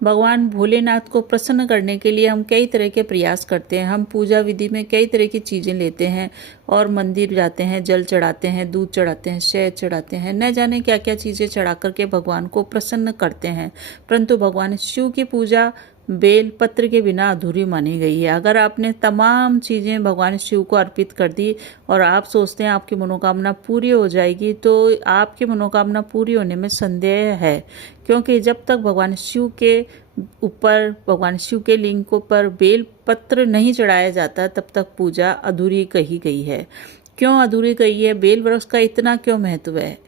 भगवान भोलेनाथ को प्रसन्न करने के लिए हम कई तरह के प्रयास करते हैं। हम पूजा विधि में कई तरह की चीज़ें लेते हैं और मंदिर जाते हैं, जल चढ़ाते हैं, दूध चढ़ाते हैं, शहद चढ़ाते हैं, न जाने क्या क्या चीज़ें चढ़ा करके भगवान को प्रसन्न करते हैं। परंतु भगवान शिव की पूजा बेल पत्र के बिना अधूरी मानी गई है। अगर आपने तमाम चीज़ें भगवान शिव को अर्पित कर दी और आप सोचते हैं आपकी मनोकामना पूरी हो जाएगी, तो आपकी मनोकामना पूरी होने में संदेह है। क्योंकि जब तक भगवान शिव के ऊपर, भगवान शिव के लिंग को पर बेल पत्र नहीं चढ़ाया जाता, तब तक पूजा अधूरी कही गई है। क्यों अधूरी कही है? बेल वृक्ष का इतना क्यों महत्व है?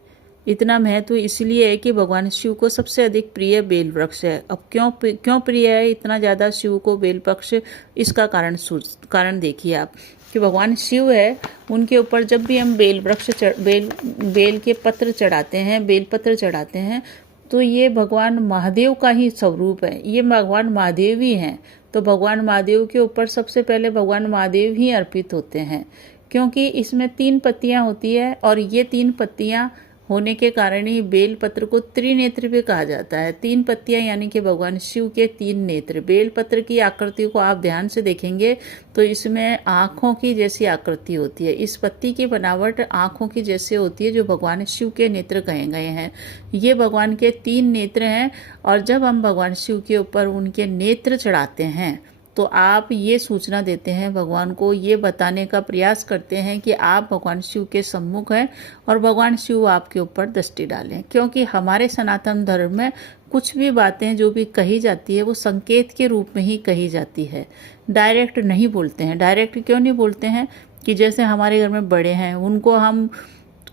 इतना महत्व इसलिए है कि भगवान शिव को सबसे अधिक प्रिय बेल वृक्ष है। अब क्यों प्रिय है इतना ज़्यादा शिव को बेल वृक्ष? इसका कारण देखिए आप कि भगवान शिव है, उनके ऊपर जब भी हम बेल वृक्ष बेल के पत्र चढ़ाते हैं, बेल पत्र चढ़ाते हैं, तो ये भगवान महादेव का ही स्वरूप है। ये भगवान महादेव ही हैं। तो भगवान महादेव के ऊपर सबसे पहले भगवान महादेव ही अर्पित होते हैं, क्योंकि इसमें 3 पत्तियां होती है और ये 3 पत्तियां होने के कारण ही बेल पत्र को त्रिनेत्र भी कहा जाता है। 3 पत्तियां यानी कि भगवान शिव के 3 नेत्र। बेल पत्र की आकृति को आप ध्यान से देखेंगे तो इसमें आँखों की जैसी आकृति होती है। इस पत्ती की बनावट आँखों की जैसे होती है, जो भगवान शिव के नेत्र कहे गए हैं। ये भगवान के 3 नेत्र हैं और जब हम भगवान शिव के ऊपर उनके नेत्र चढ़ाते हैं तो आप ये सूचना देते हैं भगवान को, ये बताने का प्रयास करते हैं कि आप भगवान शिव के सम्मुख हैं और भगवान शिव आपके ऊपर दृष्टि डालें। क्योंकि हमारे सनातन धर्म में कुछ भी बातें जो भी कही जाती है वो संकेत के रूप में ही कही जाती है, डायरेक्ट नहीं बोलते हैं। डायरेक्ट क्यों नहीं बोलते हैं? कि जैसे हमारे घर में बड़े हैं, उनको हम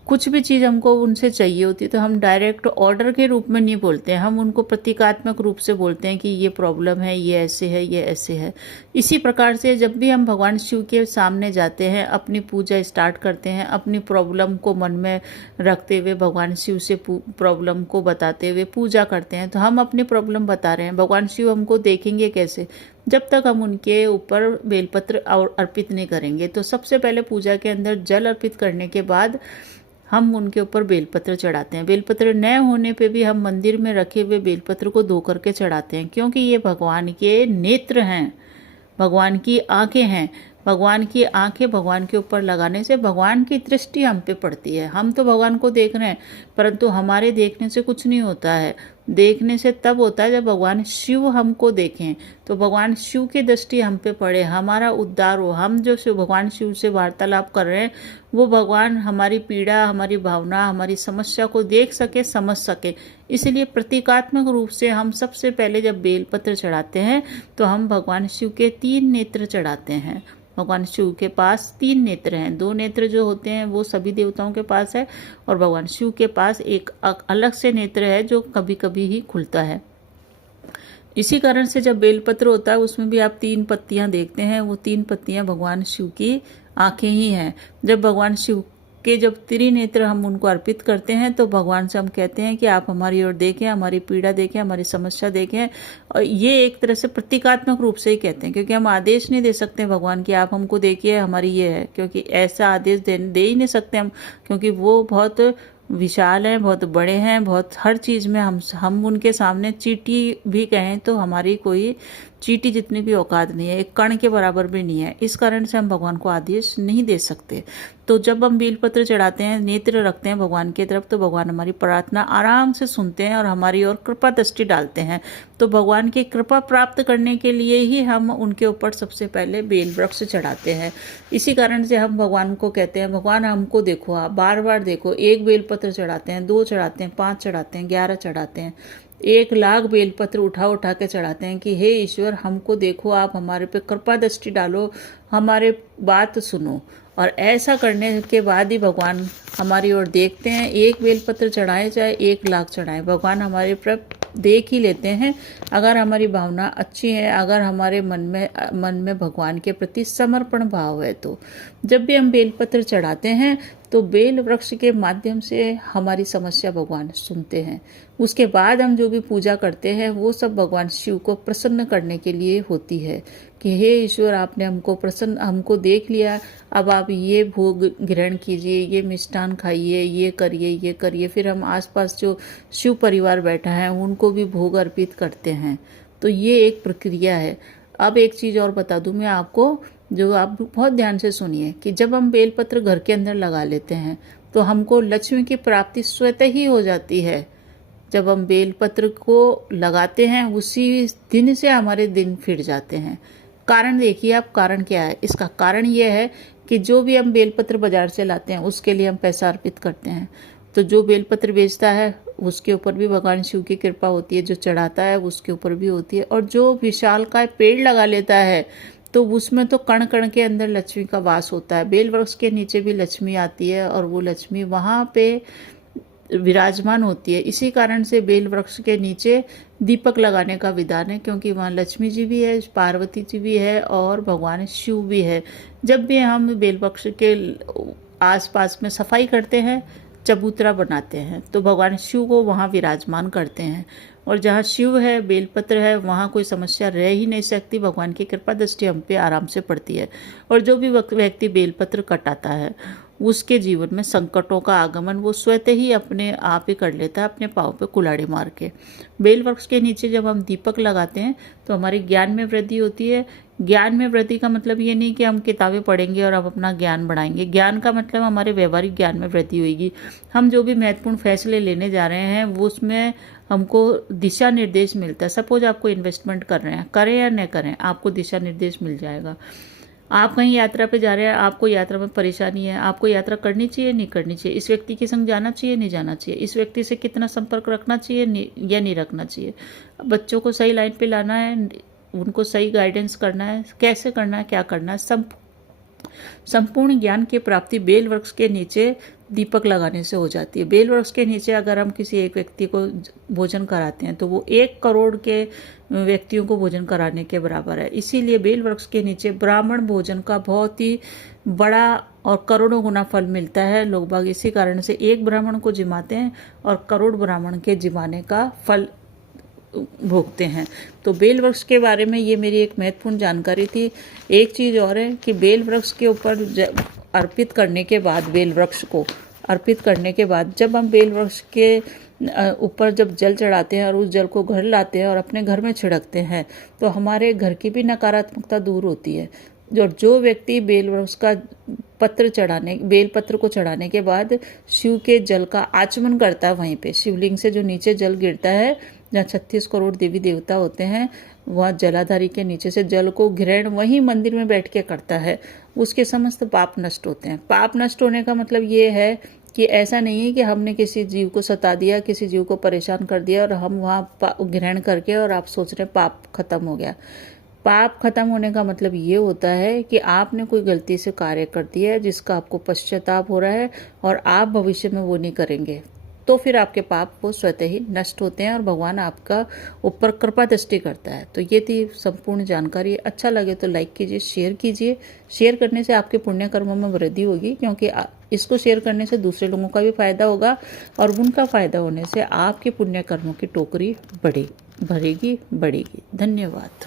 कुछ भी चीज़ हमको उनसे चाहिए होती है तो हम डायरेक्ट ऑर्डर के रूप में नहीं बोलते हैं, हम उनको प्रतीकात्मक रूप से बोलते हैं कि ये प्रॉब्लम है, ये ऐसे है, ये ऐसे है। इसी प्रकार से जब भी हम भगवान शिव के सामने जाते हैं, अपनी पूजा स्टार्ट करते हैं, अपनी प्रॉब्लम को मन में रखते हुए भगवान शिव से प्रॉब्लम को बताते हुए पूजा करते हैं, तो हम अपनी प्रॉब्लम बता रहे हैं। भगवान शिव हमको देखेंगे कैसे? जब तक हम उनके ऊपर बेलपत्र अर्पित नहीं करेंगे। तो सबसे पहले पूजा के अंदर जल अर्पित करने के बाद हम उनके ऊपर बेलपत्र चढ़ाते हैं। बेलपत्र न होने पे भी हम मंदिर में रखे हुए बेलपत्र को धो करके चढ़ाते हैं, क्योंकि ये भगवान के नेत्र हैं, भगवान की आंखें हैं। भगवान की आंखें भगवान के ऊपर लगाने से भगवान की दृष्टि हम पे पड़ती है। हम तो भगवान को देख रहे हैं, परंतु हमारे देखने से कुछ नहीं होता है। देखने से तब होता है जब भगवान शिव हमको देखें, तो भगवान शिव की दृष्टि हम पे पड़े, हमारा उद्धार हो। हम जो भगवान शिव से वार्तालाप कर रहे हैं, वो भगवान हमारी पीड़ा, हमारी भावना, हमारी समस्या को देख सके, समझ सके। इसलिए प्रतीकात्मक रूप से हम सबसे पहले जब बेलपत्र चढ़ाते हैं तो हम भगवान शिव के 3 नेत्र चढ़ाते हैं। भगवान शिव के पास 3 नेत्र हैं। 2 नेत्र जो होते हैं वो सभी देवताओं के पास है और भगवान शिव के पास एक अलग से नेत्र है जो कभी कभी ही खुलता है। इसी कारण से जब बेलपत्र होता है उसमें भी आप 3 पत्तियां देखते हैं, वो 3 पत्तियां भगवान शिव की आंखें ही हैं। जब भगवान शिव के जब त्रिनेत्र हम उनको अर्पित करते हैं तो भगवान से हम कहते हैं कि आप हमारी ओर देखें, हमारी पीड़ा देखें, हमारी समस्या देखें। और ये एक तरह से प्रतीकात्मक रूप से ही कहते हैं, क्योंकि हम आदेश नहीं दे सकते भगवान कि आप हमको देखिए, हमारी ये है, क्योंकि ऐसा आदेश दे ही नहीं सकते हम, क्योंकि वो बहुत विशाल हैं, बहुत बड़े हैं, बहुत हर चीज़ में हम उनके सामने चींटी भी कहें तो हमारी कोई चींटी जितनी भी औकात नहीं है, एक कण के बराबर भी नहीं है। इस कारण से हम भगवान को आदेश नहीं दे सकते। तो जब हम बेलपत्र चढ़ाते हैं, नेत्र रखते हैं भगवान की तरफ, तो भगवान हमारी प्रार्थना आराम से सुनते हैं और हमारी ओर कृपा दृष्टि डालते हैं। तो भगवान की कृपा प्राप्त करने के लिए ही हम उनके ऊपर सबसे पहले बेल वृक्ष चढ़ाते हैं। इसी कारण से हम भगवान को कहते हैं, भगवान हमको देखो, आप बार बार देखो। 1 बेलपत्र चढ़ाते हैं, 2 चढ़ाते हैं, 5 चढ़ाते हैं, 11 चढ़ाते हैं, 1 लाख बेलपत्र उठा के चढ़ाते हैं कि हे ईश्वर हमको देखो, आप हमारे पे कृपा दृष्टि डालो, हमारे बात सुनो। और ऐसा करने के बाद ही भगवान हमारी ओर देखते हैं। 1 बेलपत्र चढ़ाए चाहे 1 लाख चढ़ाए, भगवान हमारे पर देख ही लेते हैं। अगर हमारी भावना अच्छी है, अगर हमारे मन में भगवान के प्रति समर्पण भाव है, तो जब भी हम बेलपत्र चढ़ाते हैं तो बेल वृक्ष के माध्यम से हमारी समस्या भगवान सुनते हैं। उसके बाद हम जो भी पूजा करते हैं वो सब भगवान शिव को प्रसन्न करने के लिए होती है कि हे ईश्वर, आपने हमको देख लिया, अब आप ये भोग ग्रहण कीजिए, ये मिष्ठान खाइए, ये करिए। फिर हम आसपास जो शिव परिवार बैठा है उनको भी भोग अर्पित करते हैं। तो ये एक प्रक्रिया है। अब एक चीज़ और बता दूं मैं आपको, जो आप बहुत ध्यान से सुनिए, कि जब हम बेलपत्र घर के अंदर लगा लेते हैं तो हमको लक्ष्मी की प्राप्ति स्वतः ही हो जाती है। जब हम बेलपत्र को लगाते हैं उसी दिन से हमारे दिन फिर जाते हैं। कारण देखिए आप, कारण क्या है इसका? कारण ये है कि जो भी हम बेलपत्र बाजार से लाते हैं उसके लिए हम पैसा अर्पित करते हैं, तो जो बेलपत्र बेचता है उसके ऊपर भी भगवान शिव की कृपा होती है, जो चढ़ाता है उसके ऊपर भी होती है, और जो विशालकाय पेड़ लगा लेता है तो उसमें तो कण कण के अंदर लक्ष्मी का वास होता है। बेल वृक्ष के नीचे भी लक्ष्मी आती है और वो लक्ष्मी वहाँ पे विराजमान होती है। इसी कारण से बेल वृक्ष के नीचे दीपक लगाने का विधान है, क्योंकि वहाँ लक्ष्मी जी भी है, पार्वती जी भी है और भगवान शिव भी है। जब भी हम बेल वृक्ष के आसपास में सफाई करते हैं, चबूतरा बनाते हैं, तो भगवान शिव को वहाँ विराजमान करते हैं, और जहाँ शिव है, बेलपत्र है, वहाँ कोई समस्या रह ही नहीं सकती। भगवान की कृपा दृष्टि हम पे आराम से पड़ती है। और जो भी व्यक्ति बेलपत्र कटाता है उसके जीवन में संकटों का आगमन वो स्वतः ही अपने आप ही कर लेता है, अपने पाँव पे कुल्हाड़ी मार के। बेल वृक्ष के नीचे जब हम दीपक लगाते हैं तो हमारी ज्ञान में वृद्धि होती है। ज्ञान में वृद्धि का मतलब ये नहीं कि हम किताबें पढ़ेंगे और हम अपना ज्ञान बढ़ाएंगे। ज्ञान का मतलब हमारे व्यवहारिक ज्ञान में वृद्धि होगी। हम जो भी महत्वपूर्ण फैसले लेने जा रहे हैं वो उसमें हमको दिशा निर्देश मिलता है। सपोज आपको इन्वेस्टमेंट कर रहे हैं, करें या न करें, आपको दिशा निर्देश मिल जाएगा। आप कहीं यात्रा पे जा रहे हैं, आपको यात्रा में परेशानी है, आपको यात्रा करनी चाहिए नहीं करनी चाहिए, इस व्यक्ति के संग जाना चाहिए नहीं जाना चाहिए, इस व्यक्ति से कितना संपर्क रखना चाहिए या नहीं रखना चाहिए, बच्चों को सही लाइन पे लाना है, उनको सही गाइडेंस करना है, कैसे करना है, क्या करना है, संपूर्ण ज्ञान की प्राप्ति बेल वृक्ष के नीचे दीपक लगाने से हो जाती है। बेल वृक्ष के नीचे अगर हम किसी एक व्यक्ति को भोजन कराते हैं तो वो 1 करोड़ के व्यक्तियों को भोजन कराने के बराबर है। इसीलिए बेल वृक्ष के नीचे ब्राह्मण भोजन का बहुत ही बड़ा और करोड़ों गुना फल मिलता है। लोग बाग इसी कारण से एक ब्राह्मण को जिमाते हैं और करोड़ ब्राह्मण के जिमाने का फल भोगते हैं। तो बेल वृक्ष के बारे में ये मेरी एक महत्वपूर्ण जानकारी थी। एक चीज़ और है कि बेल वृक्ष के ऊपर अर्पित करने के बाद, बेल वृक्ष को अर्पित करने के बाद जब हम बेल वृक्ष के ऊपर जब जल चढ़ाते हैं और उस जल को घर लाते हैं और अपने घर में छिड़कते हैं तो हमारे घर की भी नकारात्मकता दूर होती है। जो व्यक्ति बेल वृक्ष का बेल पत्र को चढ़ाने के बाद शिव के जल का आचमन करता है, वहीं पे शिवलिंग से जो नीचे जल गिरता है, जहाँ 36 करोड़ देवी देवता होते हैं, वह जलाधारी के नीचे से जल को ग्रहण वहीं मंदिर में बैठ के करता है, उसके समस्त पाप नष्ट होते हैं। पाप नष्ट होने का मतलब ये है कि ऐसा नहीं है कि हमने किसी जीव को सता दिया, किसी जीव को परेशान कर दिया और हम वहाँ ग्रहण करके और आप सोच रहे पाप खत्म हो गया। पाप खत्म होने का मतलब ये होता है कि आपने कोई गलती से कार्य कर दिया है जिसका आपको पश्चाताप हो रहा है और आप भविष्य में वो नहीं करेंगे, तो फिर आपके पाप वो स्वतः ही नष्ट होते हैं और भगवान आपका ऊपर कृपा दृष्टि करता है। तो ये थी संपूर्ण जानकारी। अच्छा लगे तो लाइक कीजिए, शेयर कीजिए। शेयर करने से आपके पुण्य कर्मों में वृद्धि होगी, क्योंकि इसको शेयर करने से दूसरे लोगों का भी फायदा होगा और उनका फायदा होने से आपके पुण्य कर्मों की टोकरी बढ़ेगी, भरेगी, बढ़ेगी। धन्यवाद।